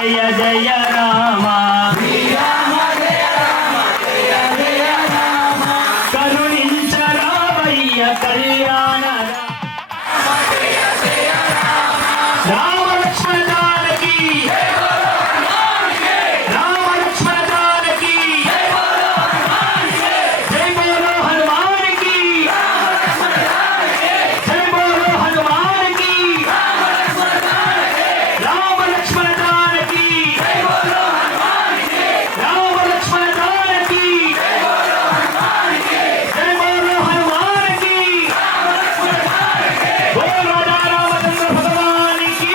జయ జయ రామ శ్రీరామ జయ రామ జయ జయ రామ కరుణించరామయ్య కళ్యాణ జయ జయ రామ రామ లక్ష్మణ జానకి రామ లక్ష్మణ జానకి జై బోలో హనుమానికి జై బోలో హనుమానికి రామ లక్ష్మణ జానకి రామ లక్ష్మణ జానకి జై బోలో హనుమానికి బోలో రామచంద్ర భగవానికి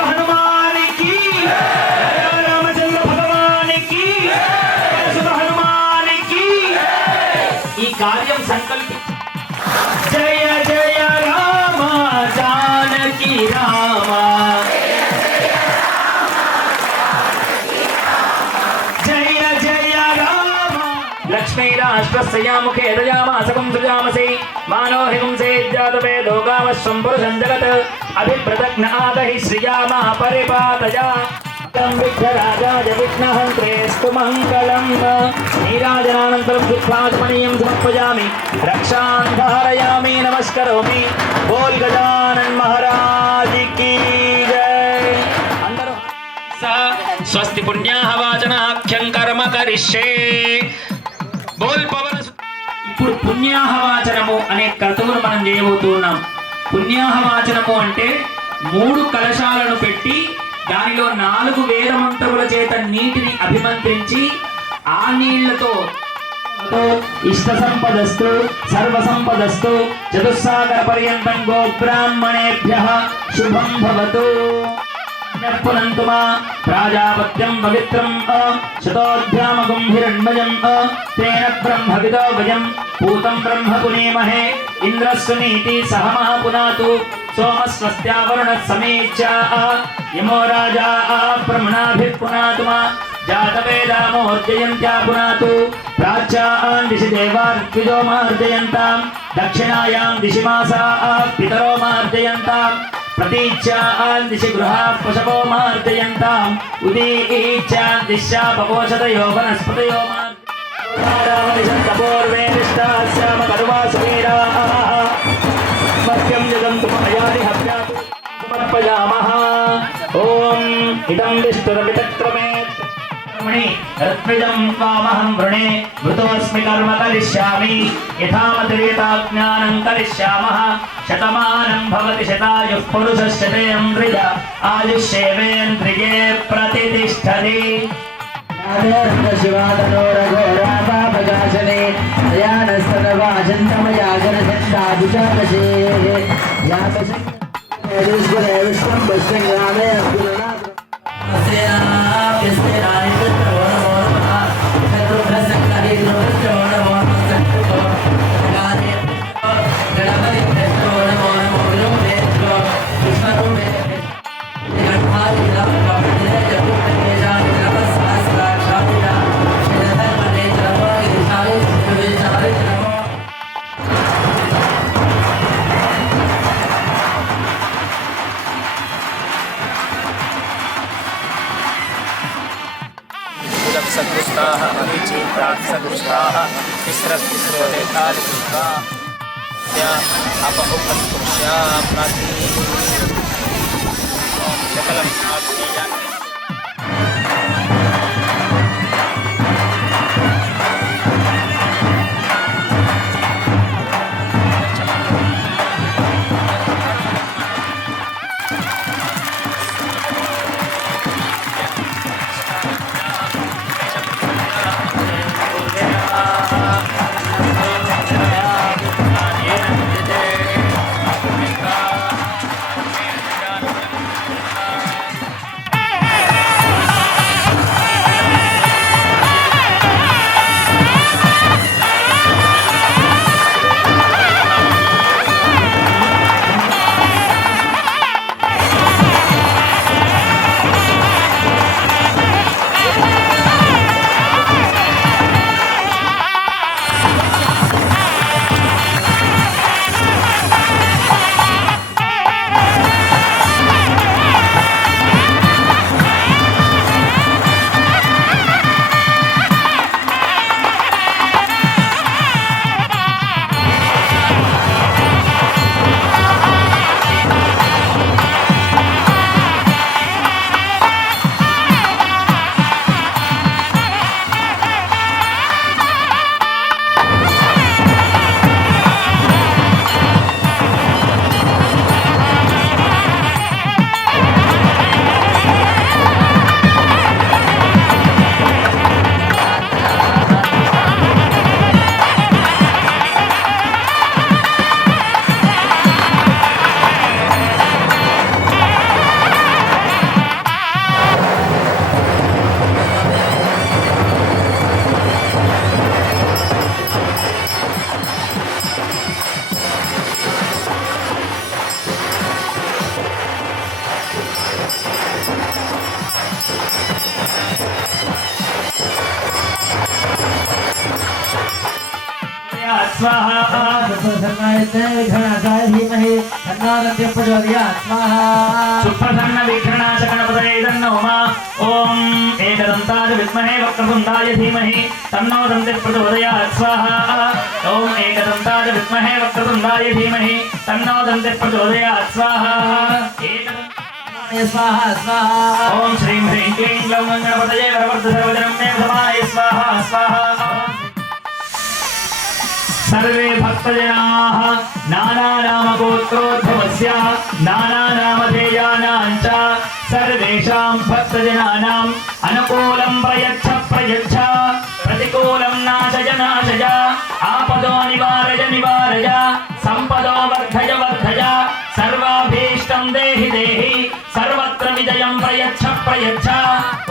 హనుమానికి రామచంద్ర భగవానికి హనుమానికి ఈ కార్యం సంకల్పి జయ జయ రామ జానకి రామ జయ జయ రామ లక్ష్మీరాష్ట్రస్యాముఖే దయామాసకం సృజామసి మానో హింసే జాతవేదో గామశ్వం పురుషం జగత్ అభిప్రదగ్న ఆదహి శ్రియామా పరిపాతయా విఘ్నరాజాయ విఘ్నహంత్రేస్తు మంగళం నీరాజనానంతరం పుష్పాత్మనీయం సమర్పయామి రక్షాం ధారయామి నమస్కరోమి బోల్ గజానన్ మహారాజ్ కీ జై అందరూ స్వస్తి పుణ్యాహ వాచనాఖ్యం కర్మ కరిష్యే బోల్ పవన ఇప్పుడు పుణ్యాహవాచనము అనే క్రతువును మనం చేయబోతున్నాం. పుణ్యాహవాచనము అంటే 3 కలశాలను పెట్టి దానిలో 4 వేద మంత్రముల చేత నీటిని అభిమంత్రించి ఆ నీళ్లతో ఇష్ట సంపదస్తు సర్వ సంపదస్తు చతుస్సాగర పర్యంతం గో బ్రాహ్మణేభ్యః శుభం భవతు పునంతుమా ప్రాజాపత్యం పవిత్రం శతోధ్యామగం హిరణ్మయం తేన బ్రహ్మవిదో వయం పూతం బ్రహ్మ పునేమహే ఇంద్రస్వనీతి సహమః పునాతు సోమస్వస్త్యావరుణः సమీచ్ఛా యమో రాజా బ్రహ్మణాభిః పునాతుమా జాతవేదామోర్జయంత్యా పునాతు ప్రాచ్యాన్ దిశి దేవార్ద్విజో మార్జయంతాం దక్షిణాయాం దిశి మాసా పితరో మార్జయంతాం ప్రతీచ్యాన్ దిశి గృహా పశవో మార్జయంతాం ఉదీచ్యాన్ దిశా పపోషదయో వనస్పతయో మార్జయంతపూర్వే నిష్టాస్యామ కర్వాసువీరాః మహ్యం జగంతు మయాని హవ్యాతు సమర్పయామః. ఓం ఇదం విష్ణురవితక్రమే రత్విజం త్వామహం వృణే మృతోస్మి కర్మ కరిష్యామి యథామతిరేతాజ్ఞానం కరిష్యామః శతమానం భవతి శతాయుః పురుషశతేంద్రియ ఆయుష్యేవేంద్రియే ప్రతితిష్ఠతి. శివాదనోరఘోరాపాపగాశనే దయానస్తనవాచంతమయాజనశండాభిషాదశే విష్ణం భస్యంగామే सदृष्टाः अभिचेताः सदृष्टाः तिस्रो देतालिका अपउपस्पृश्या प्राची सकलं स्वाहा विघ्नाशाय धीमहि तन्नो दन्तिः प्रचोदयात् स्वाहा सुप्रसन्न विघ्ननाशक गणपतये नमः ओम एकदन्ताय विद्महे वक्रतुण्डाय धीमहि तन्नो दन्तिः प्रचोदयात् स्वाहा ओम एकदन्ताय विद्महे वक्रतुण्डाय धीमहि तन्नो दन्तिः प्रचोदयात् स्वाहा स्वाहा स्वाहा ओम श्रीं ह्रीं क्लीं ग्लौं गणपतये वरवर्ध सर्वजनं मे समाय स्वाहा स्वाहा सर्वे भक्तजनाः नानानामगोत्रोद्भवस्य नानानामधेयानां च सर्वेषां भक्तजनानाम् अनुकूलं प्रयच्छ प्रयच्छ प्रतिकूलं नाशय नाशय आपदो निवारय निवारय सम्पदो वर्धय वर्धय सर्वाभीष्टं देहि देहि सर्वत्र विजयं प्रयच्छ प्रयच्छ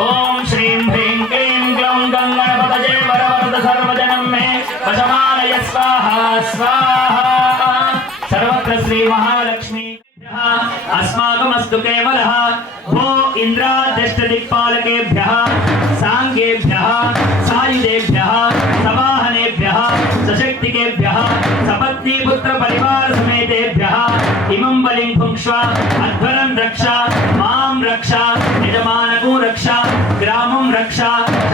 ओम श्रीं ह्रीं क्लीं ग्लौं गणपतये वरवरद सर्वजनं मे वशमानय स्वाहा स्वाहा सर्वत्र श्री महालक्ष्मी अस्माकमस्तु केवलः भो इन्द्रादिष्टदिक्पालकेभ्यः सांगेभ्यः सायुधेभ्यः सवाहनेभ्यः सशक्तिकेभ्यः सपत्नीपुत्र परिवार समेतेभ्यः इमं बलिं भुङ्क्ष्व अध्वरं रक्ष मां रक्ष यजमानको रक्ष ग्रामं रक्ष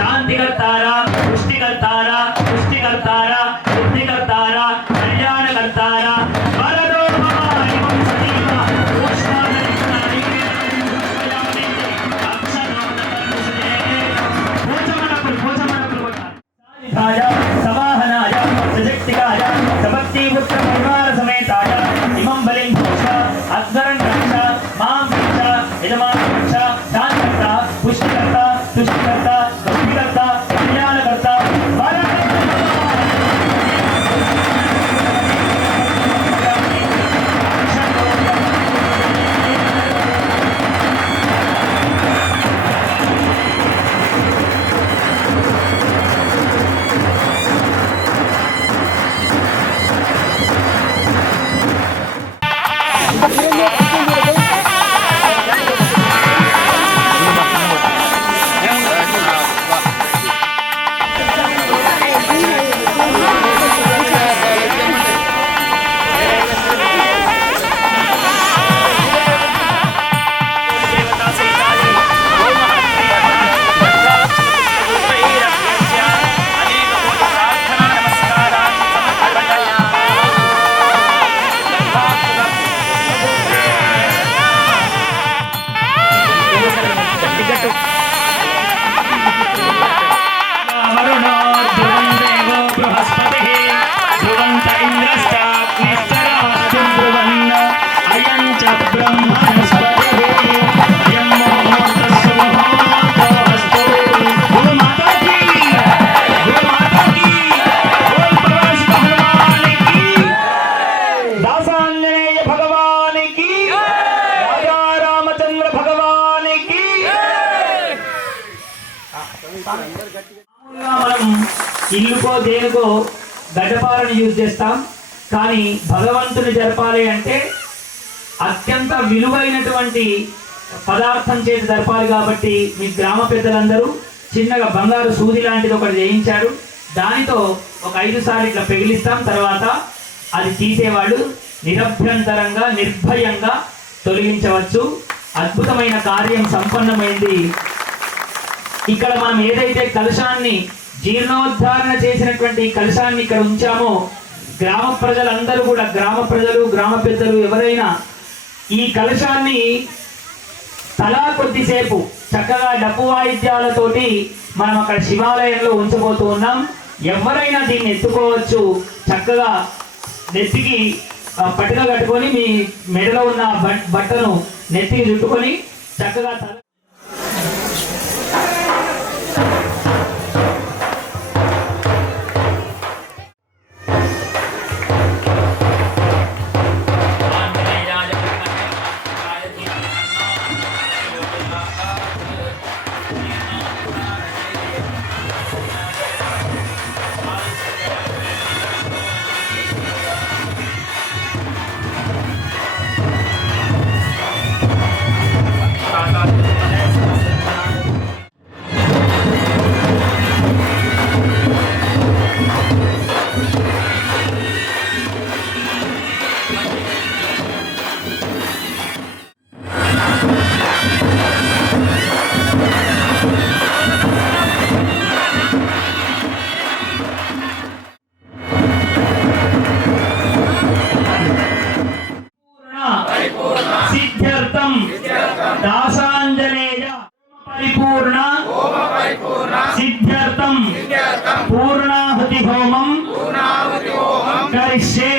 शान्तिकर्तारा पुष्टिकर्तारा पुष्टिकर्तारा बुद्धिकर्तारा कल्याणकर्तारा वरदो मम इमं सजीव पुष्पादनिष्ठानि सायुधाय सवाहनाय सशक्तिकाय सपत्नीपुत्र परिवार समेताय इमं बलिं भुङ्क्ष्व अध्वरं रक्ष मां रक्ष यजमानं रक्ष शान्तिकर्ता पुष्टिकर्ता तुष्टिकर्ता बुद्धिकर्ता कल्याणकर्ता ఇల్లుకో దేనికో గడ్డపారని యూజ్ చేస్తాం కానీ భగవంతుని జరపాలి అంటే అత్యంత విలువైనటువంటి పదార్థం చేసి జరపాలి కాబట్టి మీ గ్రామ పెద్దలందరూ చిన్నగా బంగారు సూది లాంటిది ఒకటి చేయించారు దానితో ఒక 5 సార్లు ఇట్లా పెగిలిస్తాం తర్వాత అది తీసేవాళ్ళు నిరభ్యంతరంగా నిర్భయంగా తొలగించవచ్చు అద్భుతమైన కార్యం సంపన్నమైంది ఇక్కడ మనం ఏదైతే కలశాన్ని జీర్ణోద్ధారణ చేసినటువంటి కలశాన్ని ఇక్కడ ఉంచామో గ్రామ ప్రజలందరూ కూడా గ్రామ ప్రజలు గ్రామ పెద్దలు ఎవరైనా ఈ కలశాన్ని తలా కొద్దిసేపు చక్కగా డప్పు వాయిద్యాలతోటి మనం అక్కడ శివాలయంలో ఉంచబోతూ ఉన్నాం ఎవరైనా దీన్ని ఎత్తుకోవచ్చు చక్కగా నెత్తికి పట్టుగా కట్టుకొని మీ మెడలో ఉన్న బట్టను నెత్తికి చుట్టుకొని చక్కగా Thank you. करिष्ये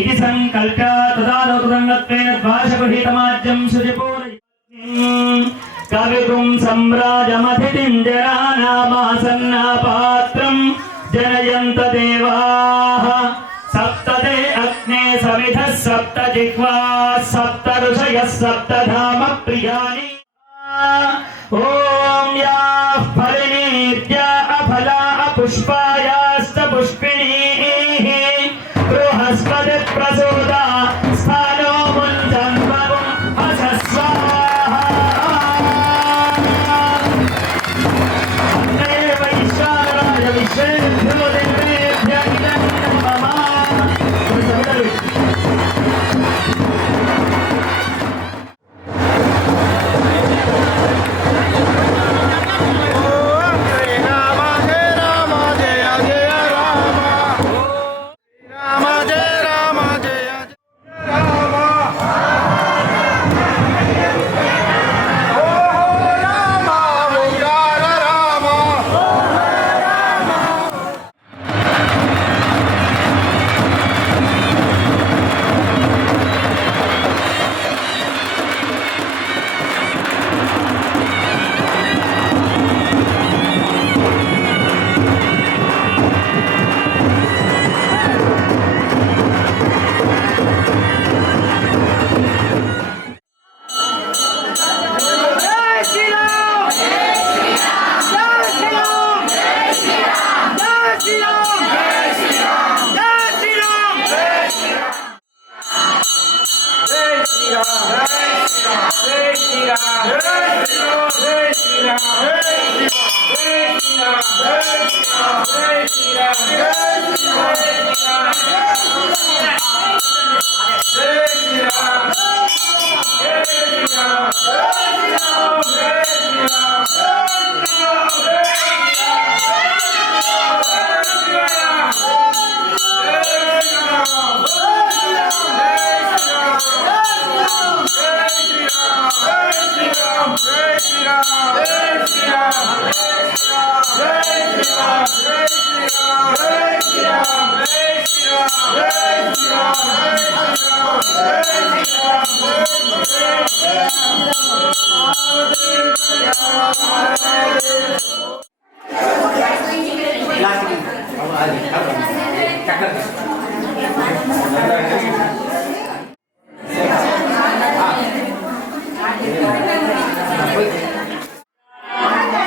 इति संकल्प्य तदा लोकसंगत्वेन द्वादशगृहीतमाज्यं शुचिपूरयन् कवितुं सम्राजमतिथिं जनानामासन्नापात्रं जनयन्त देवाः सप्तते अग्ने सविधः सप्त जिह्वाः सप्त ऋषयः सप्तधाम प्रियाणि ॐ याः फलिनीत्या अफला अपुष्पायाश्च पुष्पिणीः बृहस्पति प्रसूता स्थानो मुञ्चन्वगुं हसस्वाहा अग्ने वैश्वानराय विश्वेभ्यो देवेभ्य इदं मम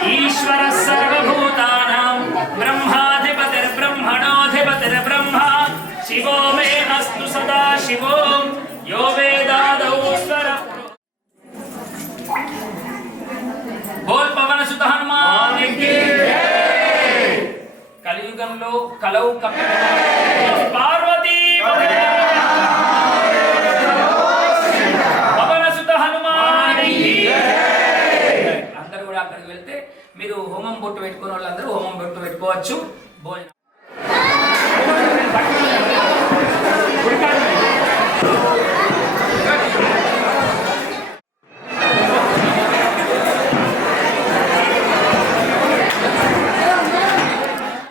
ईश्वर सर्वभूतानां ब्रह्माधिपतिर्ब्रह्मणोऽधिपतिर्ब्रह्मा शिवो मे अस्तु सदा शिवो यो वेदादौ स्वर बोल पवन सुत हनुमान की जय। కలియుగంలో కలవు పార్వతీ పవన సుత హనుమాన్ की అందరూ కూడా అక్కడికి వెళ్తే మీరు హోమం బొట్టు పెట్టుకున్న వాళ్ళందరూ హోమం బొట్టు పెట్టుకోవచ్చు భోజనం